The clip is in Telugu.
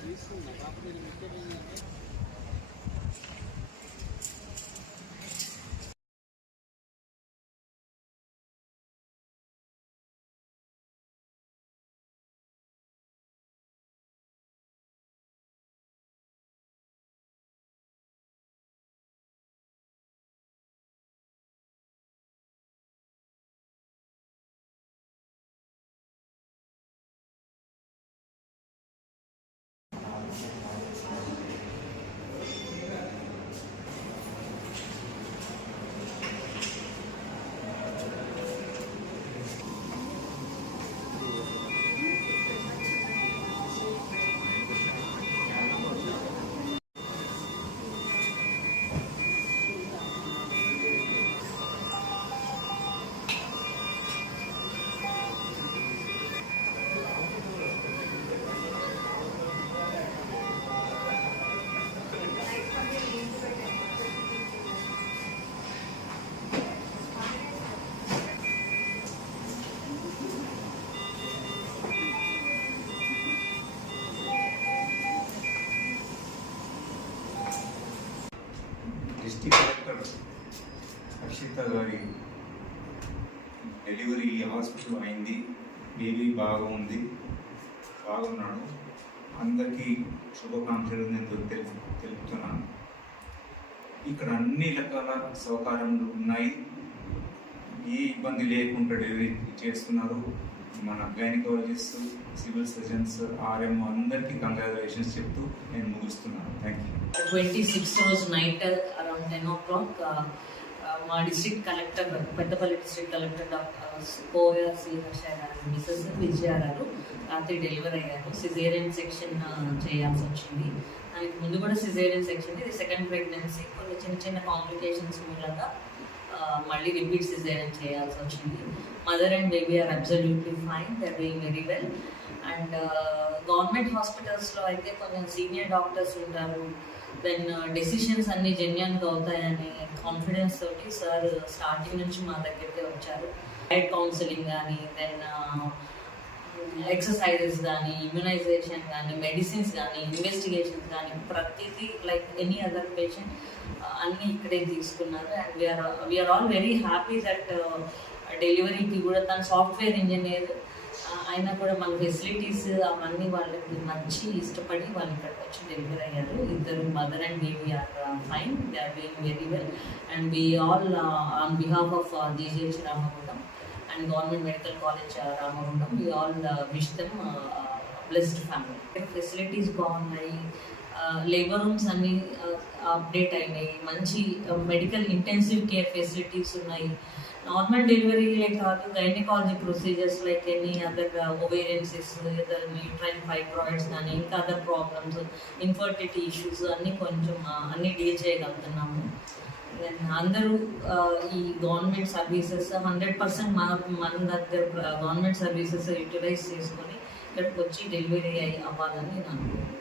తీసుకున్నా కాకపోతే నేను డిస్ట్రిక్ట్ కలెక్టర్ హర్షిత గారి డెలివరీ హాస్పిటల్ అయింది. బేబీ బాగా ఉంది బాగున్నాడు. అందరికీ శుభాకాంక్షలు నేను తెలుపు తెలుపుతున్నాను. ఇక్కడ అన్ని రకాల సౌకర్యాలు ఉన్నాయి. ఏ ఇబ్బంది లేకుండా డెలివరీ చేస్తున్నారు. మన గైనకాలజిస్ట్ సివిల్ సర్జన్స్ ఆర్ఎం అందరికీ కంగ్రాచులేషన్స్ చెప్తూ నేను ముగిస్తున్నాను. థ్యాంక్ యూ ట్వంటీ సిక్స్ రోజు night around ten o'clock మా district collector Peddapalli district collector doctor Koya Sri Harsha గారు మిసెస్ విజయ గారు రాత్రి డెలివరీ అయ్యారు. సిజేరియన్ సెక్షన్ uh, చేయాల్సి వచ్చింది. దానికి ముందు కూడా సిజేరియన్ సెక్షన్ ఇది సెకండ్ ప్రెగ్నెన్సీ కొన్ని చిన్న చిన్న కాంప్లికేషన్స్ మూలంగా మళ్ళీ రిపీట్ సిజేరియన్ చేయాల్సి వచ్చింది. Mother and baby are absolutely fine they're doing very well and government హాస్పిటల్స్లో అయితే కొంచెం సీనియర్ డాక్టర్స్ ఉంటారు. దెన్ డెసిషన్స్ అన్నీ జెన్యున్గా అవుతాయనే కాన్ఫిడెన్స్ తోటి సార్ స్టార్టింగ్ uh, నుంచి మా దగ్గరికి వచ్చారు. డైట్ కౌన్సిలింగ్ కానీ దెన్ ఎక్సర్సైజెస్ కానీ ఇమ్యునైజేషన్ కానీ మెడిసిన్స్ కానీ ఇన్వెస్టిగేషన్స్ కానీ ప్రతిదీ లైక్ ఎనీ అదర్ పేషెంట్ అన్నీ ఇక్కడే తీసుకున్నారు. And we're we're all very happy that డెలివరీకి కూడా తన సాఫ్ట్వేర్ ఇంజనీర్ అయినా కూడా మన ఫెసిలిటీస్ అవన్నీ వాళ్ళకి మంచి ఇష్టపడి వాళ్ళు ఇక్కడికి వచ్చి డెలివరీ అయ్యారు. ఇద్దరు mother and baby are fine. They are doing very well. And we all on behalf of GGH Ramagundam and government medical college Ramagundam we all wish them blessed family. Facilities బాగున్నాయి లేబర్ రూమ్స్ అన్ని అప్డేట్ అయినాయి మంచి మెడికల్ ఇంటెన్సివ్ కేర్ ఫెసిలిటీస్ ఉన్నాయి. నార్మల్ డెలివరీలే కాదు gynaecology procedures like any other ovarian cysts uterine fibroids కానీ ఇంకా అదర్ ప్రాబ్లమ్స్ ఇన్ఫర్టిలిటీ ఇష్యూస్ అన్నీ కొంచెం అన్నీ డీల్ చేయగలుగుతున్నాము. అందరూ ఈ గవర్నమెంట్ సర్వీసెస్ హండ్రెడ్ పర్సెంట్ మన మన దగ్గర గవర్నమెంట్ సర్వీసెస్ యూటిలైజ్ చేసుకొని ఇక్కడికి వచ్చి డెలివరీ అయ్యి అవ్వాలని నేను అనుకుంటున్నాను.